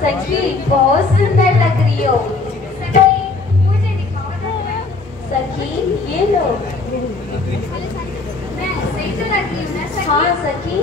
सखी बहुत सुंदर लग रही हो। सखी मुझे दिखाओ ना। सखी ये लो। मैं सही तो लग रही हूँ ना सखी? हाँ सखी।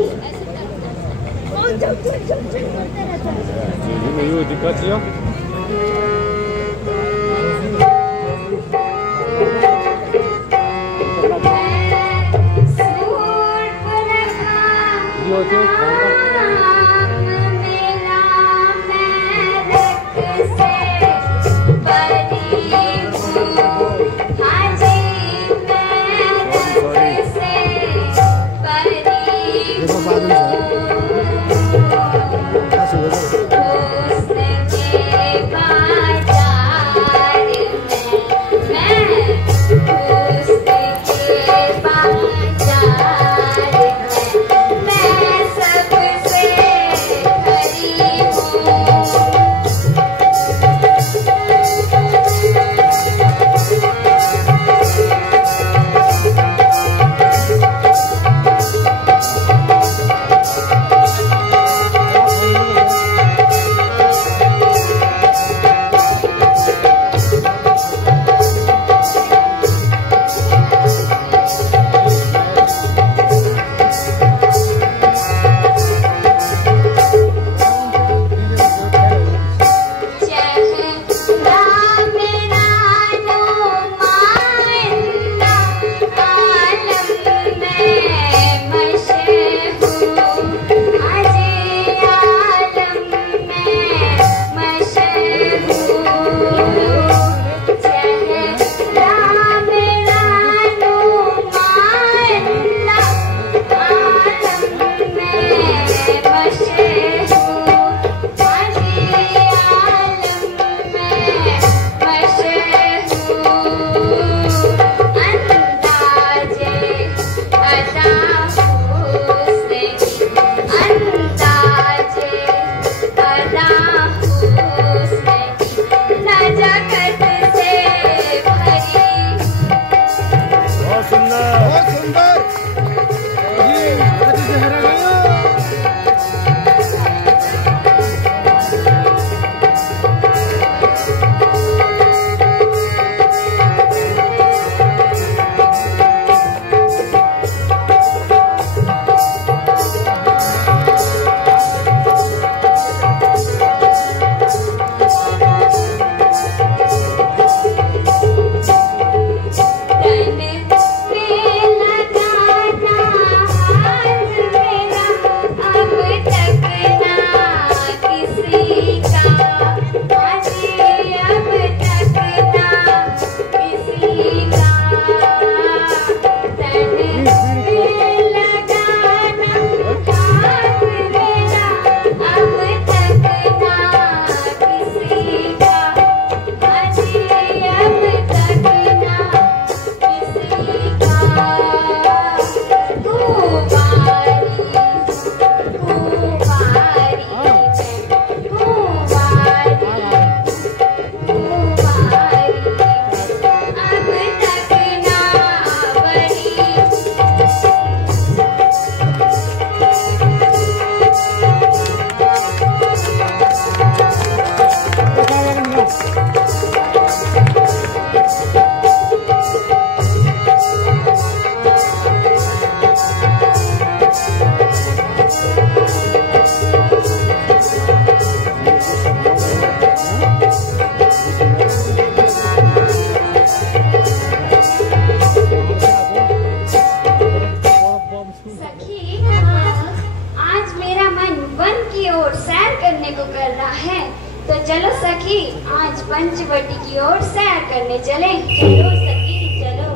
तो चलो सखी आज पंचवटी की ओर सैर करने चले। चलो सखी चलो।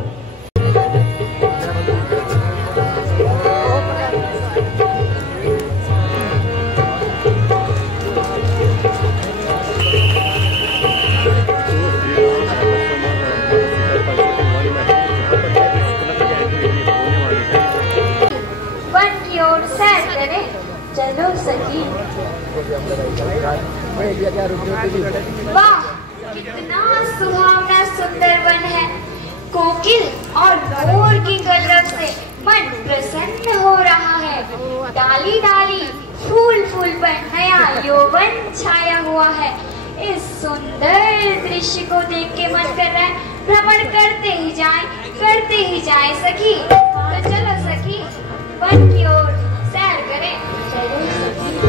वन की ओर सैर करें। चलो सखी। वाह कितना सुहावना सुंदर वन है। कोकिल और मोर की कलरव से मन प्रसन्न हो रहा है। डाली डाली फूल फूल पर नया यौवन वन छाया हुआ है। इस सुंदर दृश्य को देख के मन कर रहा है भ्रमण करते ही जाएं सखी। तो चलो सखी वन की ओर सैर करें। चलो सखी।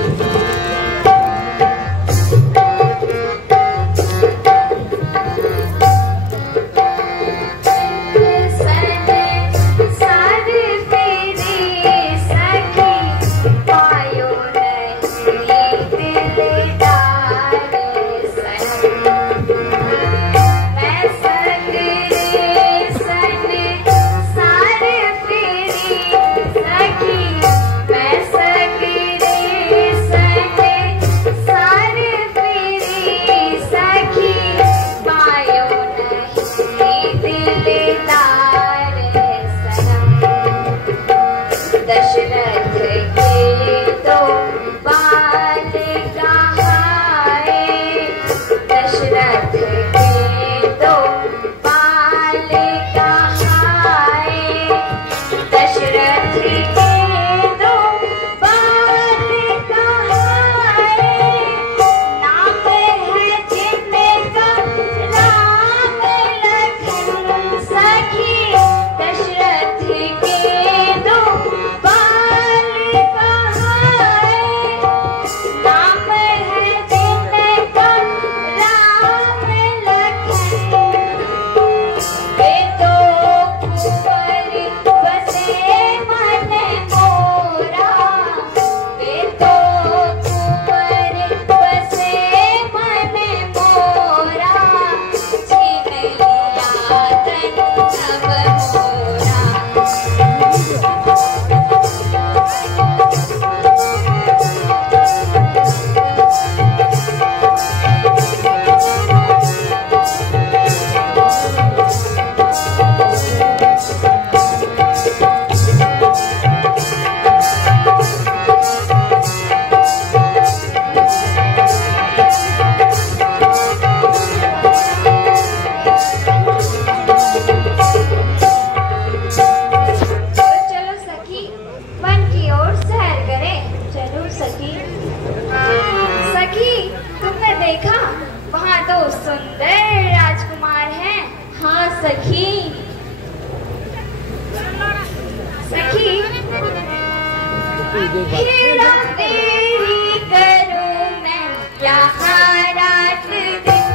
हेरा फेरी करूं मैं यहाँ रात दिन,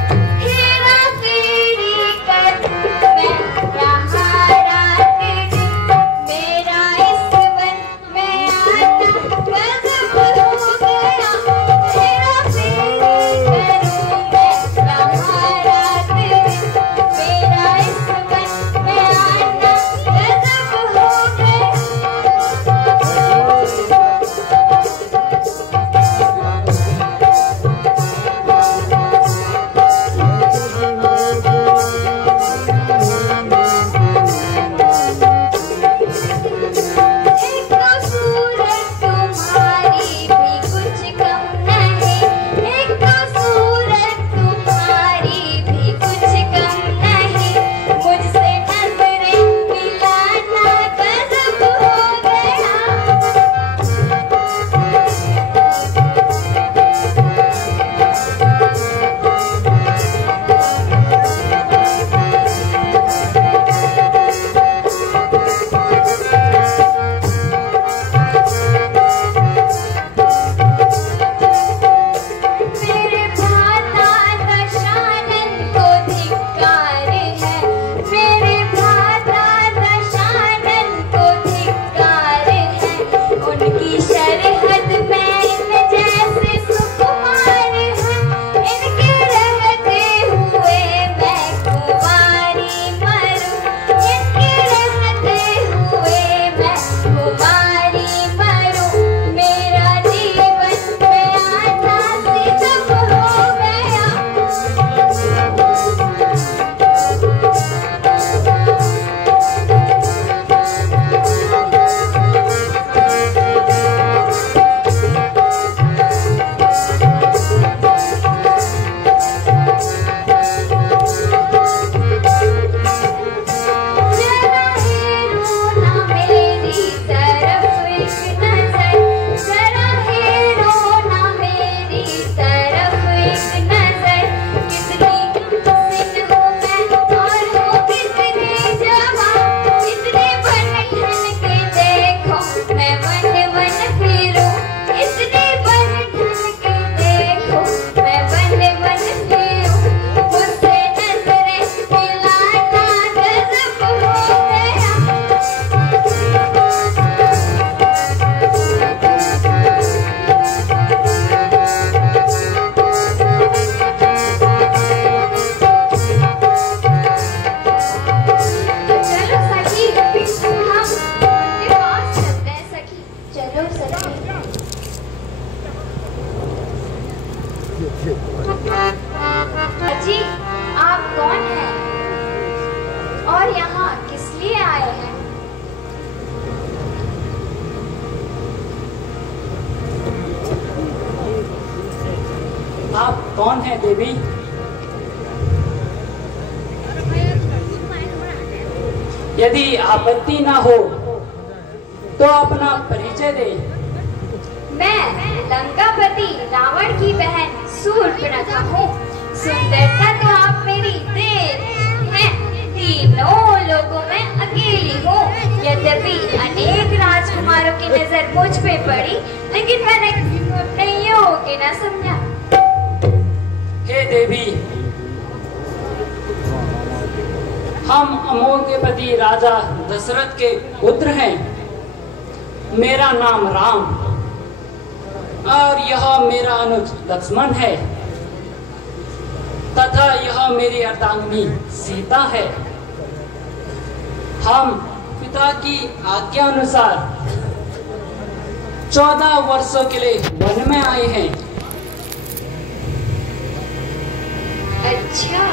हेरा फेरी करूं मैं यहाँ रात दिन, मेरा इस मन में आना गजब हो गया, हेरा फेरी करूं मैं यहाँ रात दिन, मेरा इस मन में आना गजब हो गया। जी, आप कौन हैं और यहाँ किस लिए आए हैं? आप कौन हैं देवी? यदि आपत्ति ना हो तो अपना परिचय दे। मैं लंकापति रावण की बहन शूर्पणखा हूँ। सुंदरता तो आप मेरी देन हैं। तीनों लोगों में अकेली हूँ। यद्यपि अनेक राजकुमारों की नजर मुझ पे पड़ी, लेकिन मैंने अपने योग्य न समझा। हे देवी, हम अमोघपति राजा दशरथ के पुत्र हैं। मेरा नाम राम और यह मेरा अनुज लक्ष्मण है तथा यह मेरी अर्धांगिनी सीता है। हम पिता की आज्ञा अनुसार 14 वर्षों के लिए वन में आए हैं। अच्छा,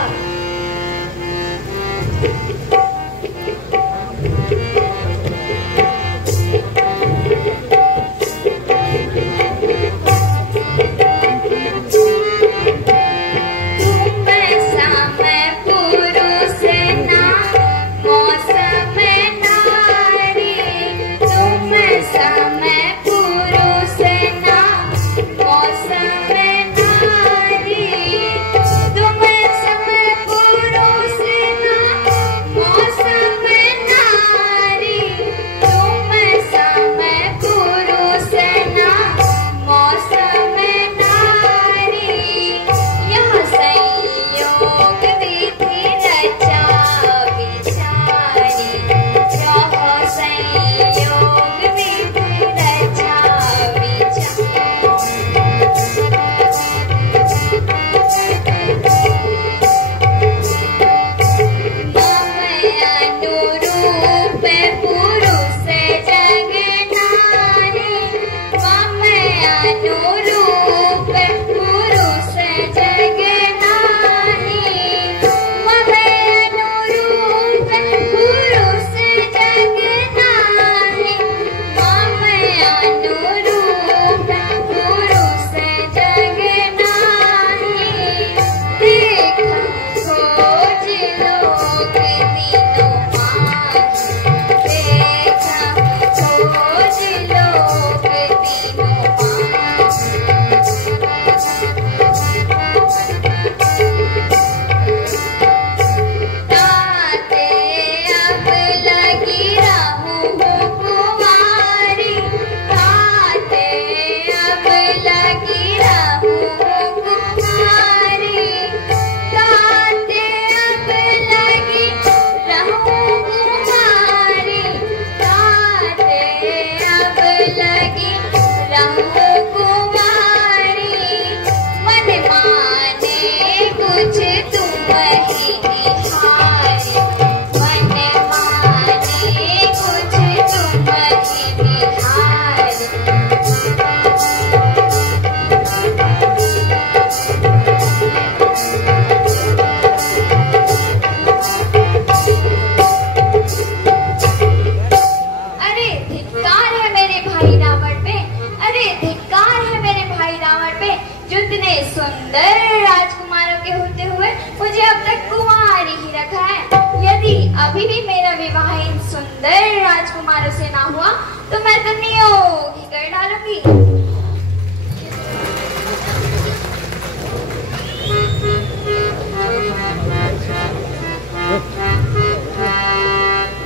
अभी भी मेरा विवाह इन सुंदर राजकुमारों से ना हुआ तो मैं तो नियोग ही कर डालूंगी।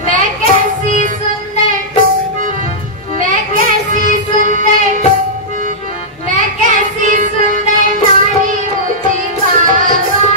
मैं कैसी सुंदर नारी मुझे बाबा, मैं कैसी सुंदर नारी मुझे बाबा।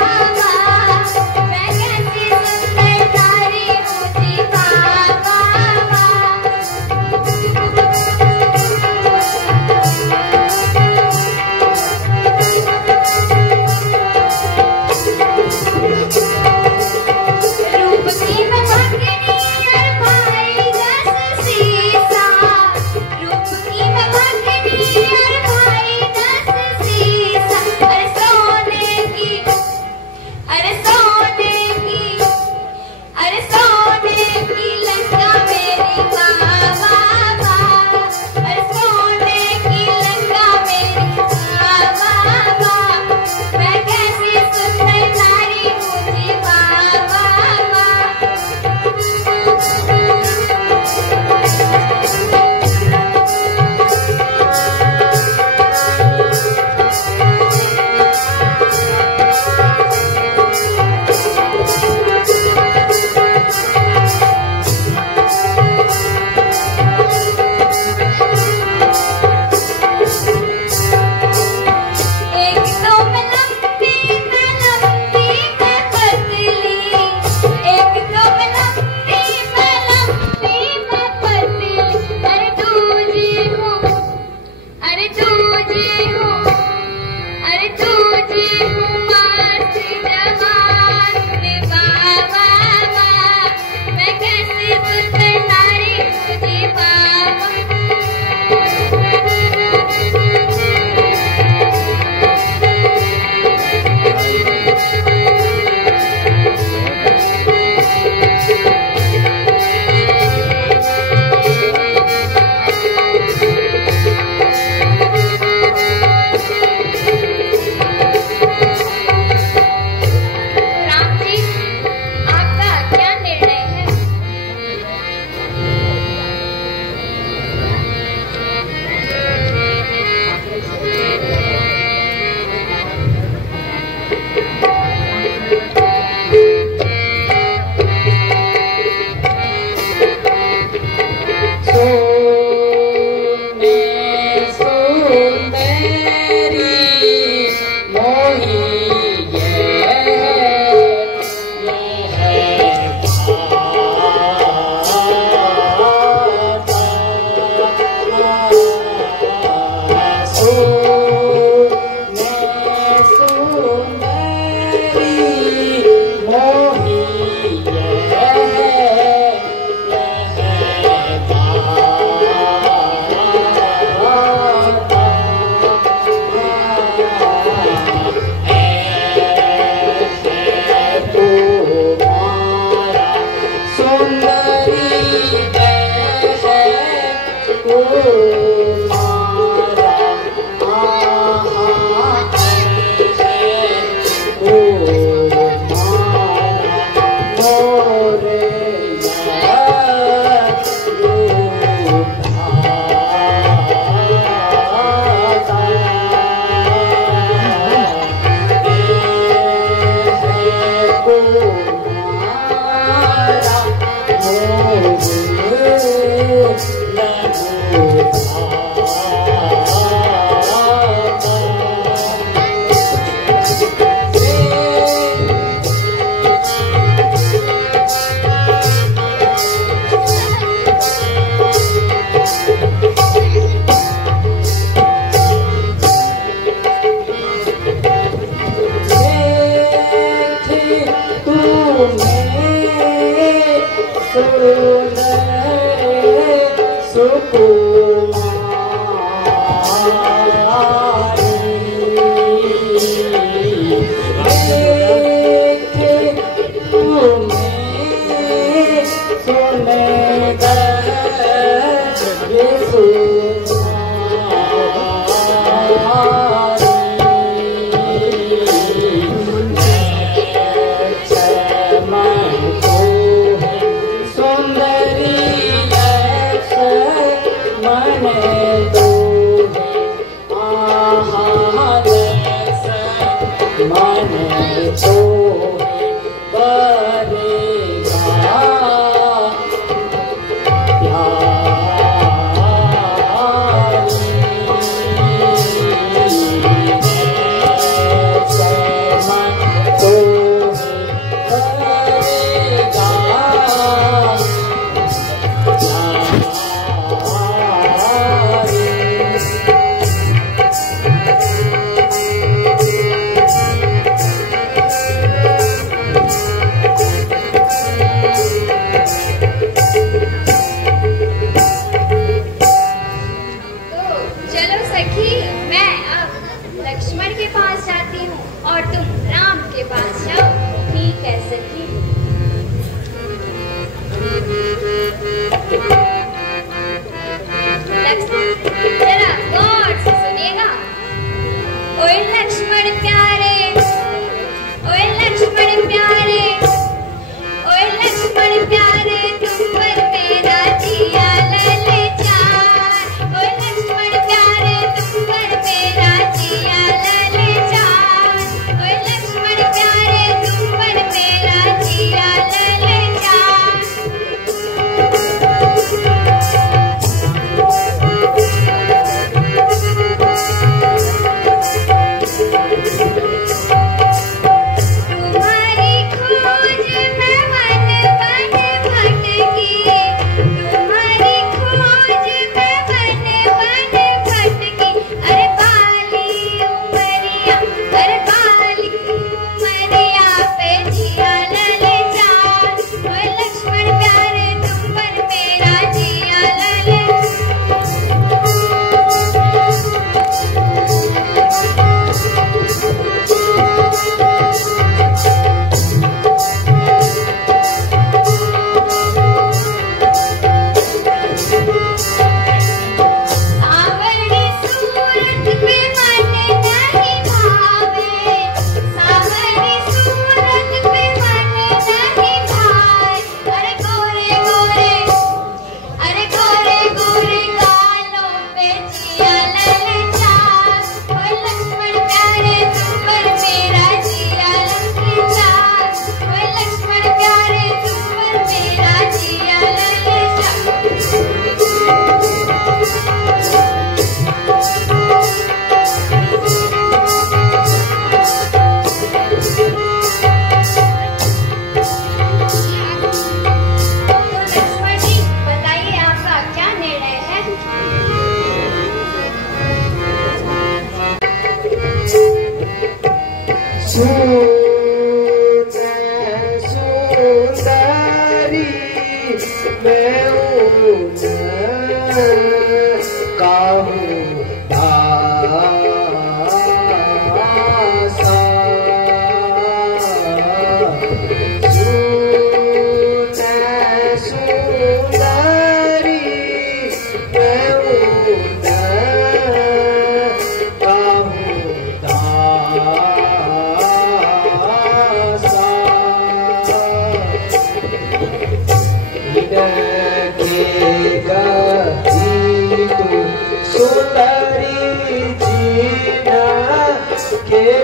सूरज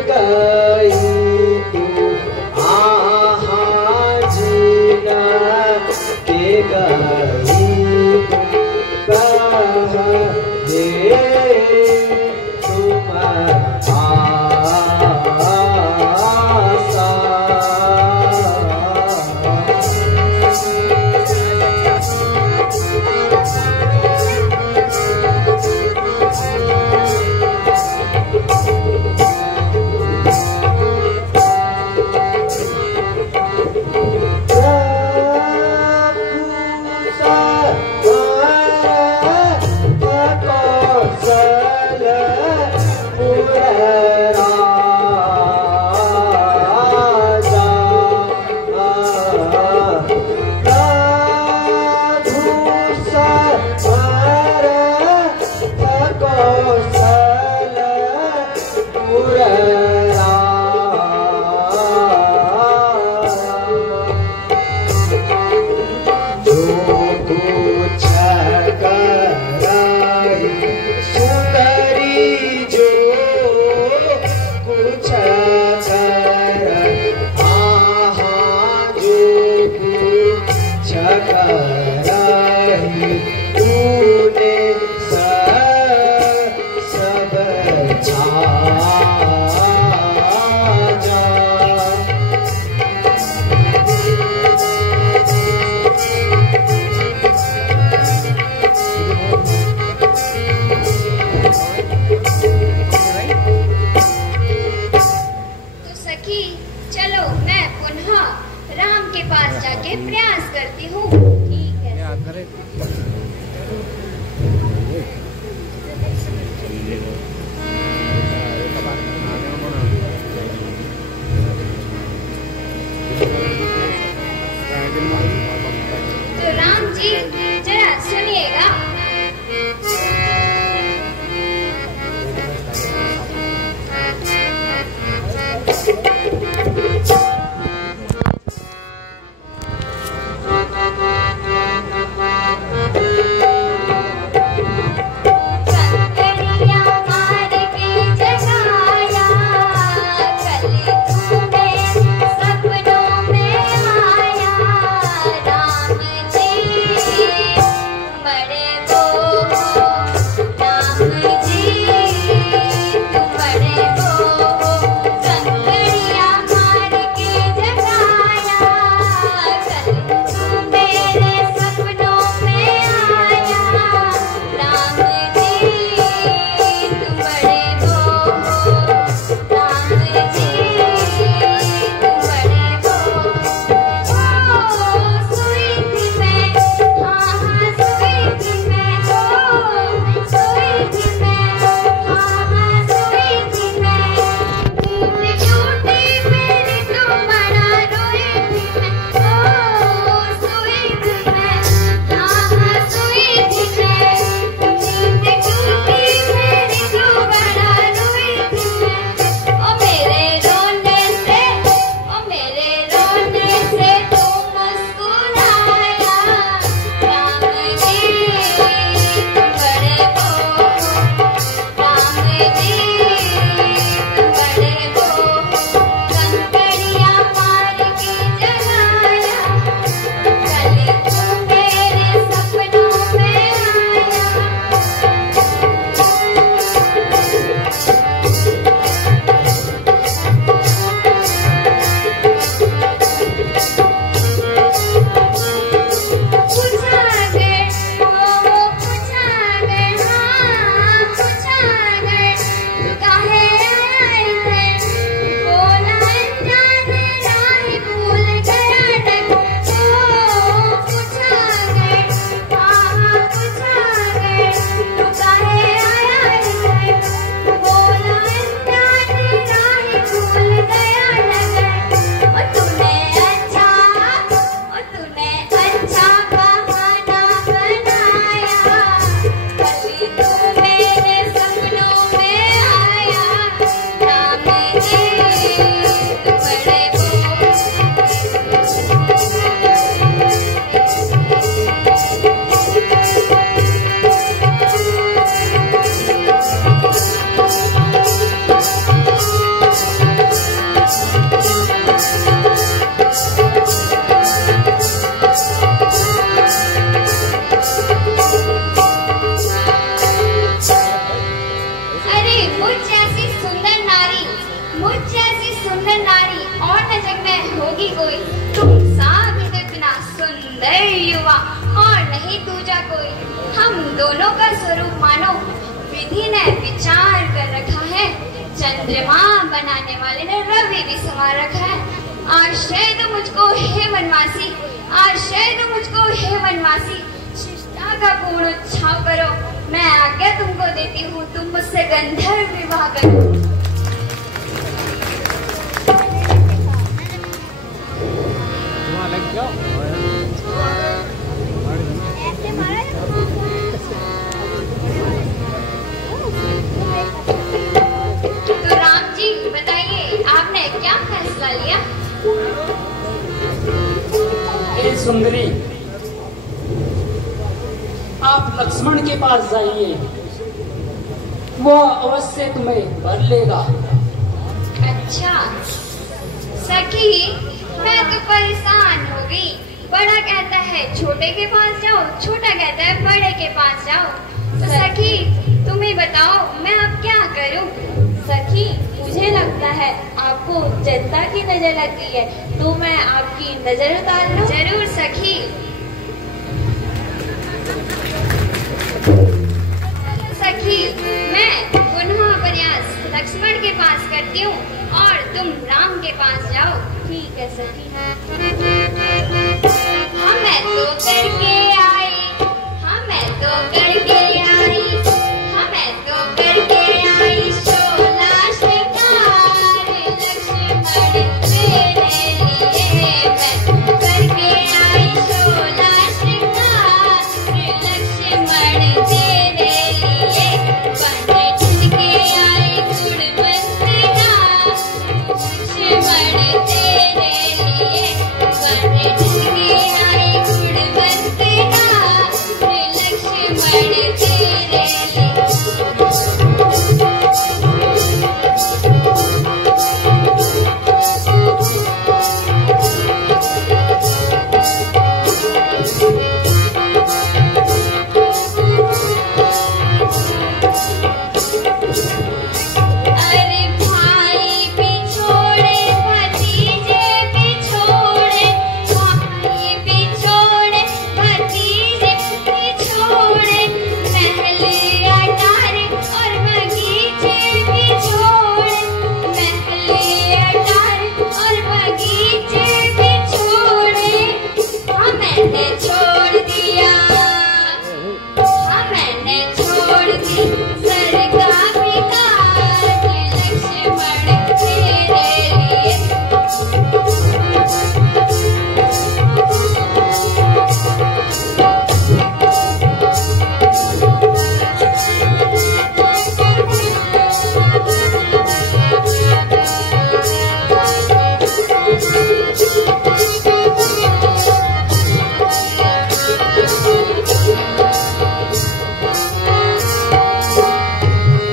गई तू आहा जीना के गई कह दे तुम आसा में होगी कोई तुम साथ इतना सुंदर युवा और नहीं दूजा कोई। हम दोनों का स्वरूप मानो विधि ने विचार कर रखा है, चंद्रमा बनाने वाले ने रवि भी संवार रखा है। आश्रय दो मुझको हे वनवासी, आश्रय दो मुझको हे वनवासी, शिष्टा का पूर्ण उत्साह करो, मैं आज्ञा तुमको देती हूँ, तुम मुझसे गंधर्व विवाह करो। तो राम जी बताइए आपने क्या फैसला लिया? हे सुंदरी, आप लक्ष्मण के पास जाइए, वो अवश्य तुम्हें वर लेगा। अच्छा सखी, मैं तो परेशान हो गई। बड़ा कहता है छोटे के पास जाओ, छोटा कहता है बड़े के पास जाओ। तो सखी तुम ही बताओ मैं अब क्या करूं? सखी मुझे लगता है आपको जनता की नजर लग गई है, तो मैं आपकी नजर उतार लूं? जरूर सखी। सखी मैं पुनः प्रयास लक्ष्मण के पास करती हूँ और तुम राम के पास जाओ। ठीक है सखी। हमें तो करके आई, हमें तो करके आई, हमें तो करके आई 16 श्रृंगार लक्ष्मण तेरे लिए। मैं तो करके आई 16 श्रृंगार लक्ष्मण तेरे लिए। बने के आई गुणवंतना लक्ष्मण तेरे लिए। बने के आई गुणवंतना लक्ष्मण तेरे लिए। अरे भाई बिछोड़े भतीजे बिछोड़े, भाई बिछोड़े भतीजे बिछोड़े, महल अटारे और बगीचे बिछोड़े, महल अटारे और बगीचे बिछोड़े। मैंने छोड़ दिया, मैंने छोड़ दी स्वर्ग का विकार लक्ष्मण तेरे लिए।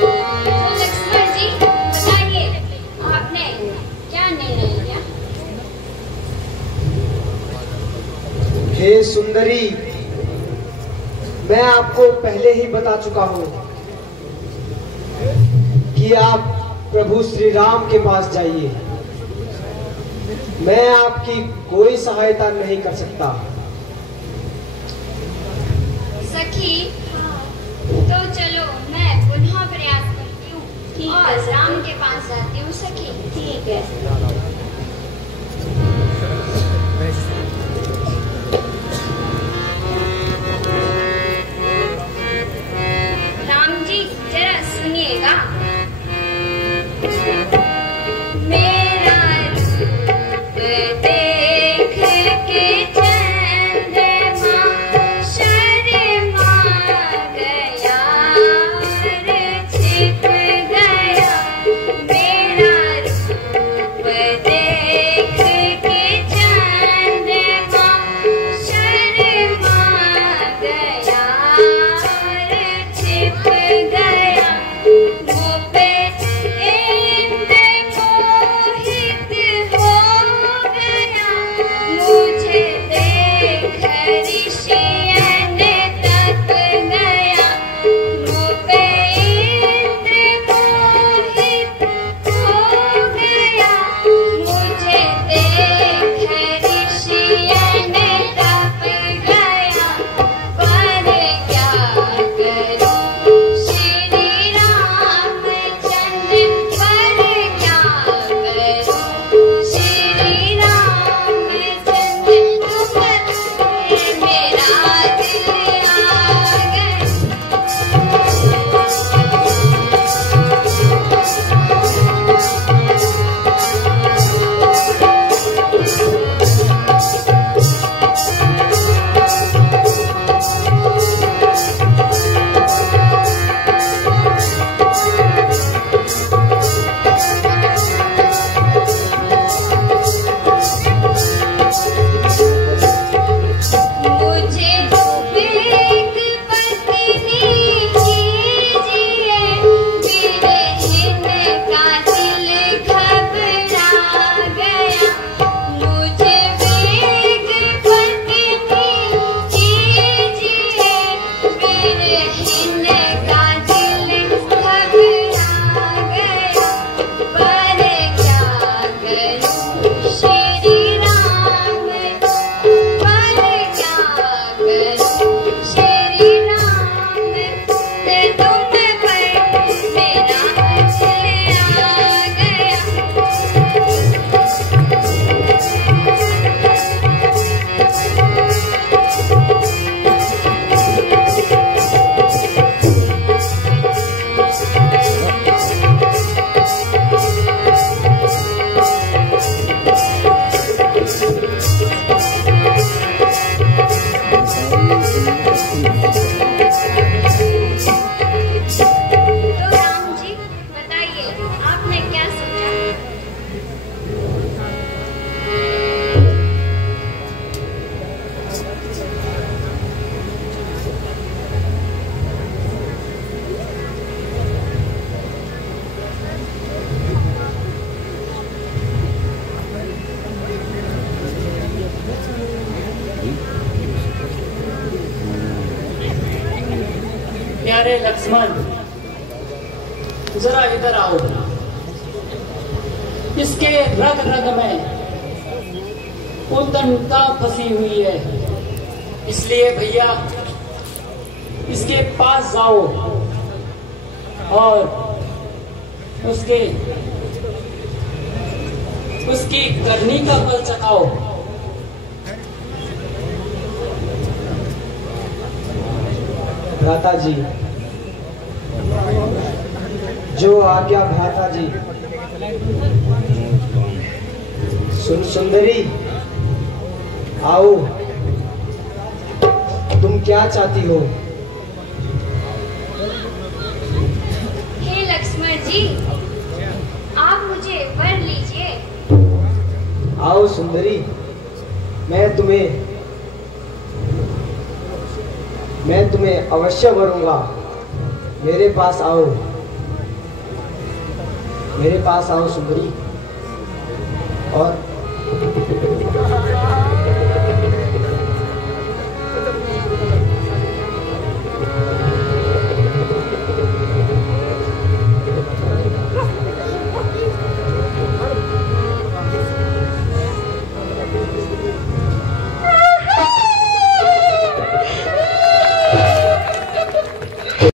तो लक्ष्मण जी बताइए आपने क्या निर्णय लिया? हे सुंदरी, मैं आपको पहले ही बता चुका हूं कि आप प्रभु श्री राम के पास जाइए। मैं आपकी कोई सहायता नहीं कर सकता। सखी तो चलो मैं पुनः प्रयास करती ठीक हूँ है और सखी। राम के पास जाती हूँ। सखी ठीक है। राम जी जरा सुनिएगा। मेरा रूप देख के चंद्रमा शर्मा गया और छिप गया। मेरा रूप प्यारे लक्ष्मण, जरा इधर आओ। इसके रग रग में उद्दंडता फंसी हुई है, इसलिए भैया इसके पास जाओ और उसकी करनी का फल चखाओ। भ्राता जी, जो आज्ञा भ्राता जी। सुंदरी, आओ, तुम क्या चाहती हो? हे लक्ष्मण जी, आप मुझे वर लीजिए। आओ सुंदरी, मैं तुम्हें अवश्य वरूंगा। मेरे पास आओ, मेरे पास आओ सुंदरी, और